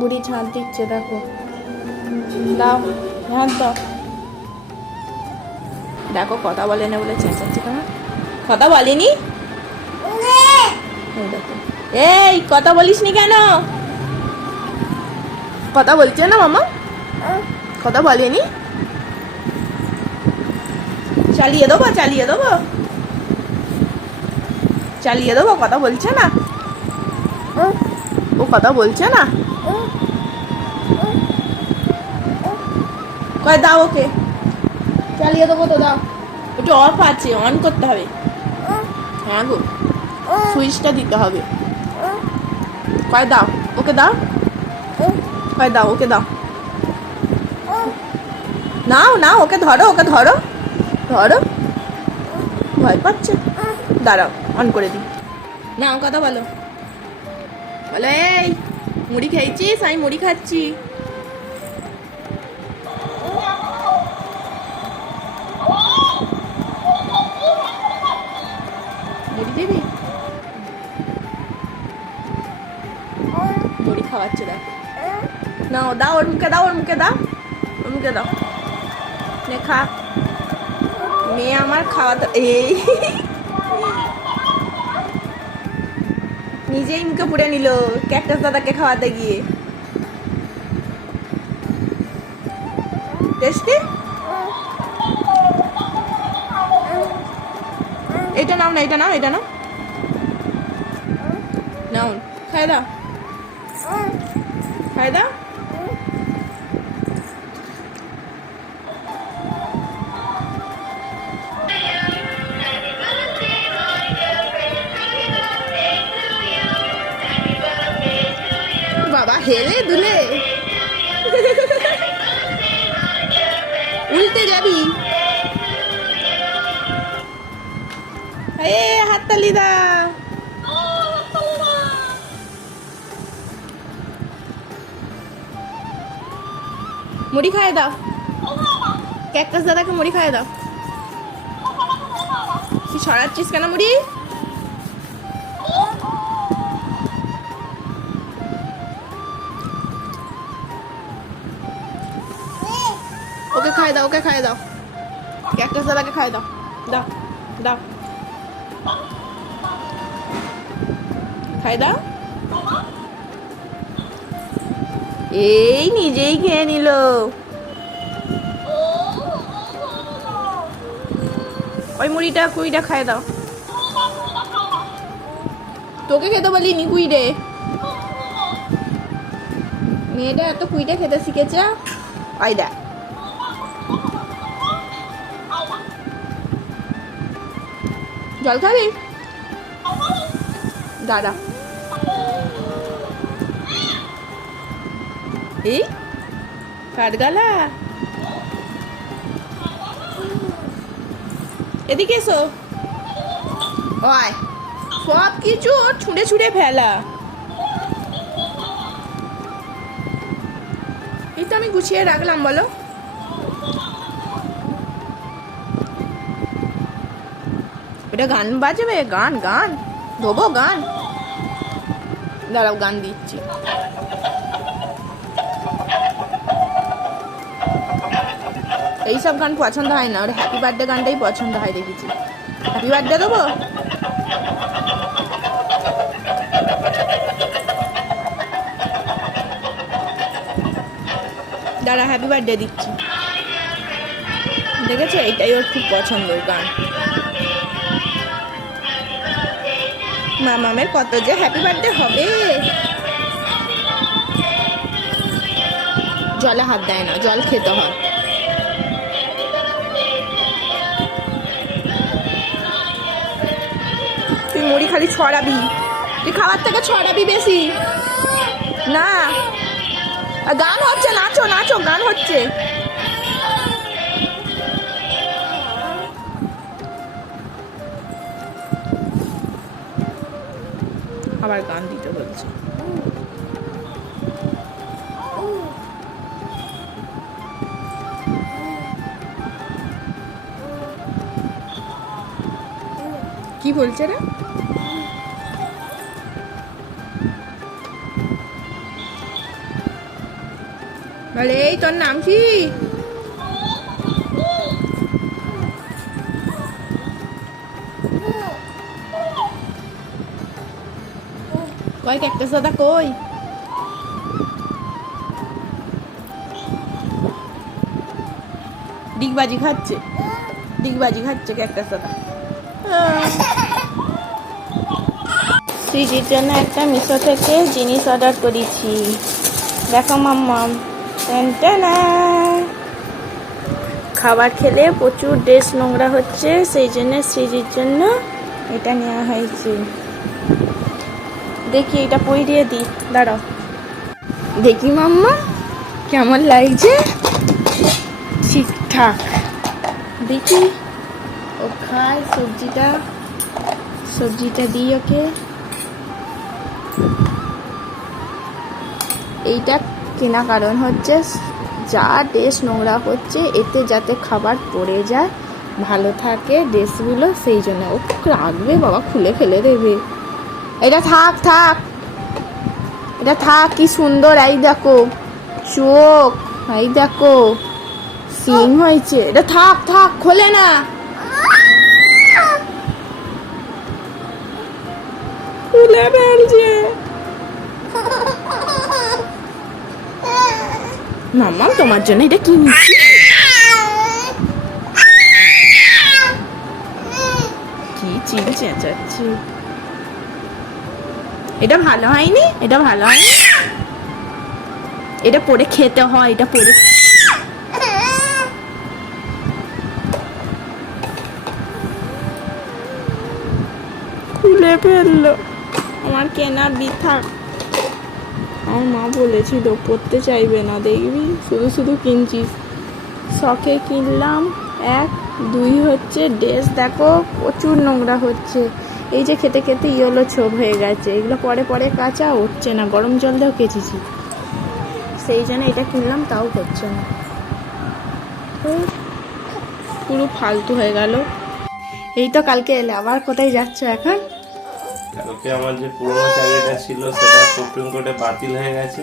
বুড়ি ছাদ দিচ্ছে, দেখো। দাও হাত দাও। দেখো, কথা বলে না বলে চেঁচাচ্ছে তোমার কথা বলেনি? এই কথা বলিস নি কেন? কথা বলছে না মামা? কথা বলেনি? চালিয়ে দেবো চালিয়ে দেবো। চালিয়ে দেবো, কথা বলছে না? ও, কথা বলছে না? কয় দাও ওকে। চালিয়ে দেবো তো দাও। ওটা অফ আছে অন করতে হবে। হ্যাঁ গো সুইচটা দিতে হবে। কয় দাও ওকে দাও। কয় দাও ওকে দাও। নাও নাও ওকে ধরো ওকে ধরো। ধরো। ভয় পাচ্ছে। দাঁড়াও অন করে দিই। নাও কথা বলো। বলো এই মুড়ি খেয়েছিস? আমি মুড়ি খাচ্ছি। খাওয়াচ্ছে দেখো। নাও, দাও ওর মুখে, দাও ওর মুখে, দাও। ওর মুখে দাও। খা। মেয়ে আমার খাওয়াতে এই। নিজেই মুখে পুড়ে নিল, ক্যাকটাস দাদাকে খাওয়াতে গিয়ে। টেস্টি? এটা নাও না, এটা নাও এটা নাও। নাও খাই দাও। খাই দাও বাবা হেলে দুলে। উল্টে যাবি। এ হাততালি দাও। মুড়ি খায় দাও। ক্যাকটাস দাদাকে মুড়ি খায় দাও। তুই ছড়াচ্ছিস কেন মুড়ি? ওকে খায় দাও, ওকে খায় দাও। ক্যাকটাস দাদাকে খায় দাও। দাও দাও। খাই দাও। এই নিজেই খেয়ে নিল। ওই মুড়িটা কুইটা খাই দাও। তোকে খেতে বলিনি কুইরে মেয়েটা এত কুইটা খেতে শিখেছে। ওই দেখ। জল খাবি? দাদা। এই কাঠগালা। এদিকে এসো। সব কিছু ছুঁড়ে ছুঁড়ে ফেলা। এই তো আমি গুছিয়ে রাখলাম বলো। এটা গান বাজবে? গান গান। ধোবো গান। দাঁড়াও গান দিচ্ছি। এইসব গান পছন্দ হয় না। ওর হ্যাপি বার্থডে গানটাই পছন্দ হয়, দেখেছি। হ্যাপি বার্থডে দেবো? দাঁড়া হ্যাপি বার্থডে দিচ্ছি। দেখেছ? এটাই ওর খুব পছন্দের গান। মামামের কত যে হ্যাপি বার্থডে হবে। জলে হাত দেয় না, জল খেতে হয়। তুই মুড়ি খালি ছড়াবি। তুই খাবার থেকে ছড়াবি বেশি। না। গান হচ্ছে, নাচো নাচো, গান হচ্ছে। আবার গান দিতে বলছে। কি বলছে রে? বলে এই তোর নাম কি? কই ক্যাকটাস দাদা কই? ডিগবাজি খাচ্ছে ডিগবাজি খাচ্ছে ক্যাকটাস দাদা সৃজির জন্য একটা মিশো থেকে জিনিস অর্ডার করেছি। দেখো মাম্মাম। খাবার খেলে প্রচুর ড্রেস নোংরা হচ্ছে, সেই জন্য সৃজির জন্য এটা নেওয়া হয়েছে। দেখি এটা পরিয়ে দিই। দাঁড়াও। দেখি মাম্মা, কেমন লাগছে? ঠিকঠাক। দেখি। ও খায় সবজিটা। সবজিটা দিই ওকে। এইটা কেনা কারণ হচ্ছে যা ড্রেস নোংরা হচ্ছে, এতে যাতে খাবার পড়ে যায়, ভালো থাকে ড্রেসগুলো সেই জন্য। ও রাখবে বাবা, খুলে ফেলে দেবে। এটা থাক থাক। এটা থাক, কি সুন্দর, এই দেখো। চোখ, এই দেখো। সিং হয়েছে। এটা থাক থাক, খোলে না। খুলে ফেলছে। মাম্মা, তোমার জন্য এটা কিনছি। কি চিল চেঁচাচ্ছি। এটা ভালো হয়নি? এটা ভালো হয়নি? এটা পরে খেতে হয়, এটা পরে খুলে ফেলল। আমার কেনা বৃথা। আমার মা বলেছিল, পড়তে চাইবে না, দেখবি? শুধু শুধু কিনছিস। শখে কিনলাম, এক, দুই হচ্ছে ড্রেস, দেখো, প্রচুর নোংরা হচ্ছে। এই যে খেতে খেতে ইয়েলো ছোপ হয়ে গেছে, এগুলো পরে পরে কাঁচা, উঠছে না, গরম জল দিয়েও কেচেছি। সেই জন্য এটা কিনলাম, তাও হচ্ছে না। পুরো ফালতু হয়ে গেল। এই তো কালকে এলে, আবার কোথায় যাচ্ছ এখন? কালকে আমার যে পুরোনো চাকরিটা ছিল সেটা সুপ্রিম কোর্টে বাতিল হয়ে গেছে।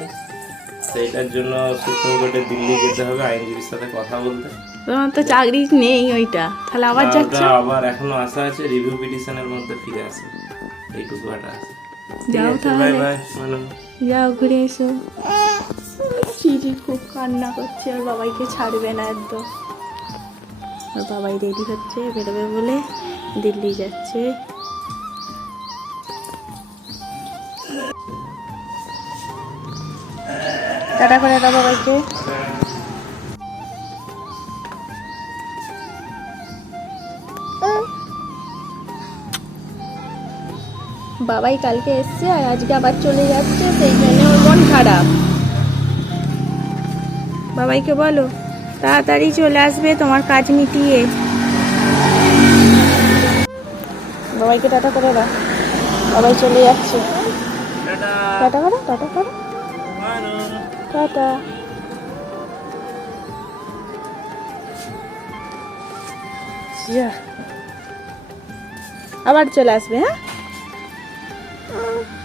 সেইটার জন্য সুপ্রিম কোর্টে দিল্লি যেতে হবে আইনজীবীর সাথে কথা বলতে। তোমার তো চাকরি নেই ওইটা। তাহলে আবার আর যাচ্ছ? আবার এখনও আশা আছে রিভিউ পিটিশনের মধ্যে ফিরে আসে এইটুকু আছে। যাও তাহলে। যাও ঘুরে এসো। সিজি খুব কান্না করছে ওর বাবাইকে ছাড়বে না একদম। ওর বাবাই রেডি হচ্ছে বেরোবে বলে দিল্লি যাচ্ছে। টাটা করে দাও বাবাইকে বাবাই কালকে এসছে আর আজকে আবার চলে যাচ্ছে, সেই জন্য ওর মন খারাপ। বাবাইকে বলো, তাড়াতাড়ি চলে আসবে তোমার কাজ মিটিয়ে। বাবাইকে টাটা করে দাও। বাবাই চলে যাচ্ছে। টাটা করো টাটা করো। টাটা। আবার চলে আসবে হ্যাঁ?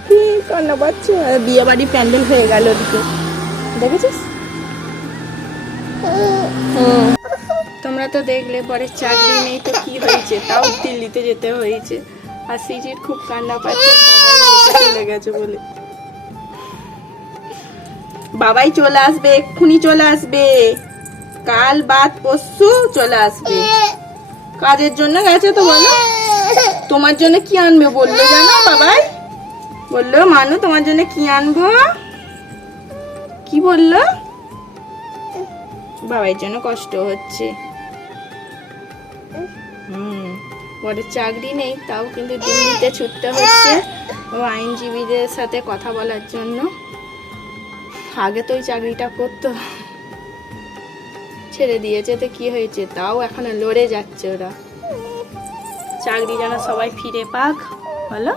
কি কান্না পাচ্ছে বিয়ে বাড়ি প্যান্ডেল হয়ে গেল ওদিকে। দেখেছিস। তোমরা তো দেখলে পরে চাকরি নেই তো কি হয়েছে? তাও দিল্লিতে যেতে হয়েছে। আর সিজির খুব কান্না পাচ্ছে চলে গেছে বলে। বাবাই চলে আসবে, এক্ষুনি চলে আসবে। কাল বাদ, পরশু চলে আসবে। কাজের জন্য গেছে তো বলো। তোমার জন্য কি আনবে বলল জানো বাবাই? বলল, মানু, তোমার জন্য কি আনব? কি বলল? বাবার জন্য কষ্ট হচ্ছে। হুম পরে চাকরি নেই, তাও কিন্তু দিল্লিতে ছুটতে হচ্ছে। ও আইনজীবীদের সাথে কথা বলার জন্য। আগে তো ওই চাকরিটা করতো। ছেড়ে দিয়েছে তো কি হয়েছে? তাও এখনও লড়ে যাচ্ছে ওরা। চাকরি যেন সবাই ফিরে পাক, বলো?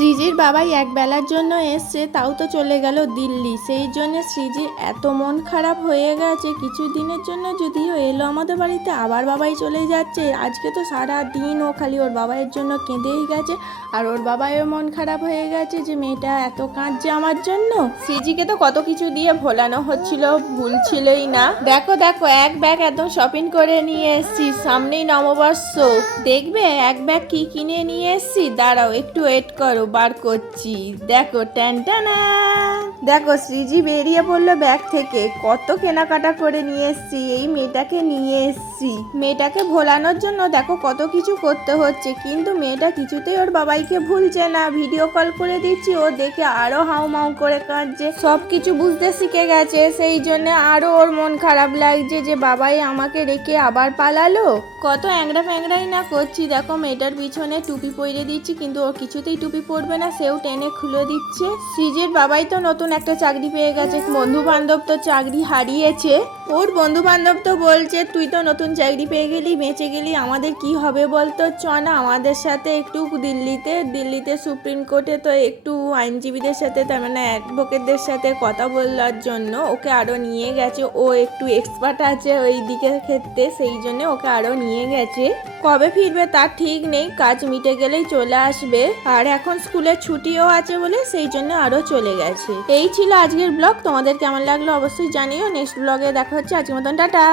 শ্রীজির বাবাই এক বেলার জন্য এসছে তাও তো চলে গেল দিল্লি। সেই জন্য শ্রীজির এত মন খারাপ হয়ে গেছে কিছু দিনের জন্য যদিও এলো আমাদের বাড়িতে আবার বাবাই চলে যাচ্ছে। আজকে তো সারা দিন ও খালি ওর বাবাইয়ের জন্য কেঁদেই গেছে আর ওর বাবাইও মন খারাপ হয়ে গেছে যে মেয়েটা এত কাঁদছে আমার জন্য। শ্রীজিকে তো কত কিছু দিয়ে ভোলানো হচ্ছিল ভুলছিলই না। দেখো দেখো এক ব্যাগ একদম শপিং করে নিয়ে এসছি সামনেই নববর্ষ। দেখবে এক ব্যাগ কি কিনে নিয়ে এসছি? দাঁড়াও একটু ওয়েট করো। বার করছি। দেখো ট্যান্টানা দেখো, শ্রীজি বেরিয়ে পড়ল ব্যাগ থেকে। কত কেনাকাটা করে নিয়ে এসছি, এই মেয়েটাকে নিয়ে এসছি। মেয়েটাকে ভোলানোর জন্য দেখো কত কিছু করতে হচ্ছে, কিন্তু মেয়েটা কিছুতেই ওর বাবাইকে ভুলছে না। ভিডিও কল করে দিচ্ছি, ও দেখে আরও হাউ মাউ করে কাঁদছে। সব কিছু বুঝতে শিখে গেছে, সেই জন্য আরও ওর মন খারাপ লাগছে যে, বাবাই আমাকে রেখে আবার পালালো? কত অ্যাংরা ফ্যাংরাই না করছি। দেখো, মেয়েটার পিছনে টুপি পরিয়ে দিচ্ছি, কিন্তু ও কিছুতেই টুপি পরবে না, সেও টেনে খুলে দিচ্ছে। সিজের বাবাই তো নতুন একটা চাকরি পেয়ে গেছে। বন্ধু বান্ধব তো চাকরি হারিয়েছে। ওর বন্ধু বান্ধব তো বলছে, তুই তো নতুন চাকরি পেয়ে গেলি, বেঁচে গেলি, আমাদের কি হবে বলতো? চ না, আমাদের সাথে একটু দিল্লিতে দিল্লিতে সুপ্রিম কোর্টে তো একটু আইনজীবীদের সাথে, তার মানে অ্যাডভোকেটদের সাথে কথা বলার জন্য ওকে আরও নিয়ে গেছে। ও একটু এক্সপার্ট আছে ওই দিকের ক্ষেত্রে, সেই জন্য ওকে আরও নিয়ে গেছে। কবে ফিরবে তার ঠিক নেই, কাজ মিটে গেলেই চলে আসবে। আর এখন স্কুলের ছুটিও আছে বলে সেই জন্য আরও চলে গেছে। এই ছিল আজকের ব্লগ। তোমাদের কেমন লাগল অবশ্যই জানিও। নেক্সট ব্লগে দেখা হচ্ছে। আজকের মতন, টাটা।